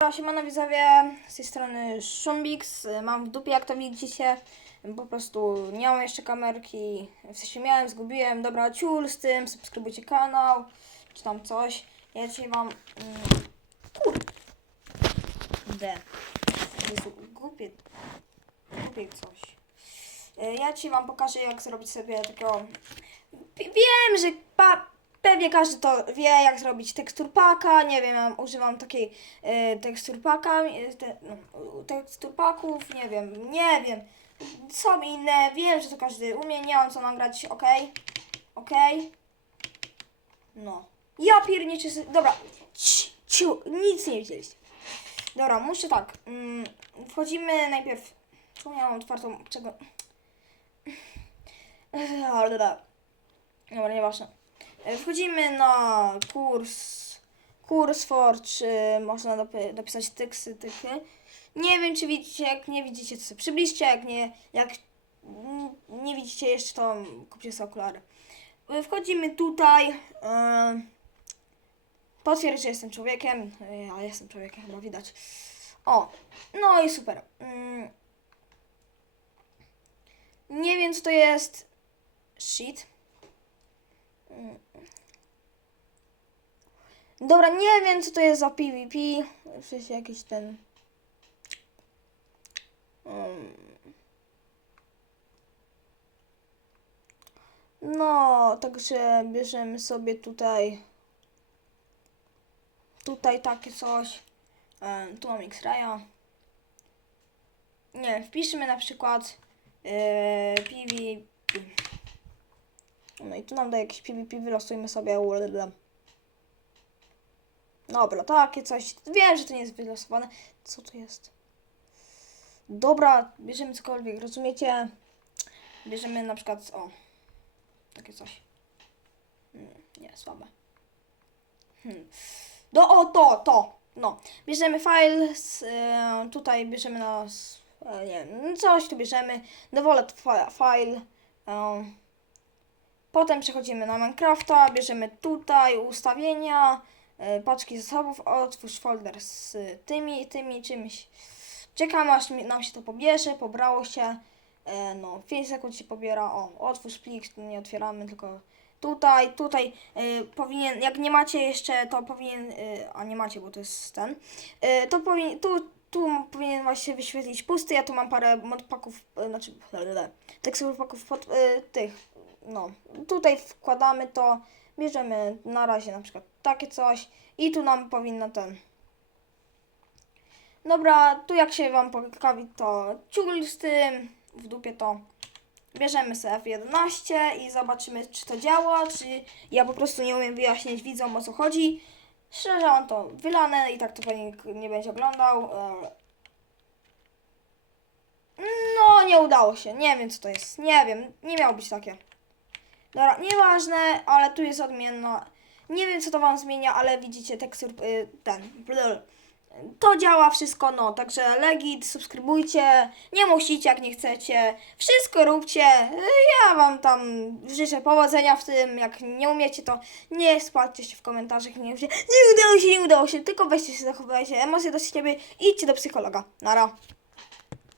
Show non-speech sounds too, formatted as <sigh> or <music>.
Dobra, siemano widzowie, z tej strony Szumbix, mam w dupie jak to widzicie, po prostu nie mam jeszcze kamerki, w sensie miałem, zgubiłem, dobra, ciul z tym, subskrybujcie kanał, czy tam coś, ja dzisiaj wam, mm, kurde, Jezu, głupie, głupie coś, E, ja dzisiaj wam pokażę jak zrobić sobie takiego, Wi- wiem, że pa, pewnie każdy to wie jak zrobić tekstur paka, nie wiem, ja używam takiej e, tekstur paka, e, te, no, nie wiem, nie wiem, są inne, wiem, że to każdy umie, nie mam co nagrać, ok, ok, no, ja pierniczę, dobra, Ci- ciu, nic nie widzieliście, dobra, muszę tak, mm, wchodzimy najpierw, czemu ja mam otwartą, czego, <laughs> dobra, dobra, nieważne. E, Wchodzimy na kurs, kurs for, czy można dopisać teksty, typy. Nie wiem, czy widzicie, jak nie widzicie, to sobie przybliżcie, jak nie, jak nie widzicie jeszcze, to kupcie sobie okulary. E, Wchodzimy tutaj, e, potwierdź, że jestem człowiekiem, ja jestem człowiekiem, chyba widać. O, no i super. Mm. Nie wiem, co to jest shit. Dobra, nie wiem co to jest za PvP. W sensie jakiś ten. Mm. No, także bierzemy sobie tutaj. Tutaj takie coś. E, tu mam X-Raya. Nie, wpiszmy na przykład e, PvP. No i tu nam daje jakiś PvP, wylosujmy sobie. Dobra, takie coś. Wiem, że to nie jest wylosowane. Co to jest? Dobra, bierzemy cokolwiek, rozumiecie? Bierzemy na przykład, o, takie coś. Hmm, nie, słabe. Hmm. No, o, to, to, no. Bierzemy file, z, e, tutaj bierzemy na, e, nie wiem, coś tu bierzemy. Dowolę fa- file. E, Potem przechodzimy na Minecrafta, bierzemy tutaj ustawienia, e, paczki zasobów, otwórz folder z tymi, tymi czymś. Czekamy aż nam się to pobierze, pobrało się. E, no, 5 sekund się pobiera. O, otwórz plik, nie otwieramy, tylko tutaj, tutaj e, powinien, jak nie macie jeszcze, to powinien, e, a nie macie, bo to jest ten, e, to powinien, tu, tu powinien właśnie wyświetlić pusty, ja tu mam parę modpaków, e, znaczy, tekstur paków pod, e, tych, no, tutaj wkładamy to, bierzemy na razie na przykład takie coś i tu nam powinno ten. Dobra, tu jak się Wam pokawi to ciul z tym, w dupie to bierzemy sobie F11 i zobaczymy czy to działa, czy ja po prostu nie umiem wyjaśnić widzom o co chodzi. Szczerze mam to wylane i tak to pewnie nie będzie oglądał. e. No, nie udało się. Nie wiem, co to jest. Nie wiem. Nie miało być takie. Dobra, nieważne, ale tu jest odmienna. Nie wiem, co to wam zmienia, ale widzicie tekstur, y, ten, blur. To działa wszystko, no, także legit, subskrybujcie, nie musicie jak nie chcecie, wszystko róbcie, ja wam tam życzę powodzenia w tym, jak nie umiecie to nie spłaćcie się w komentarzach, nie nie udało się, nie udało się, tylko weźcie się, zachowajcie emocje do siebie. Idźcie do psychologa, nara.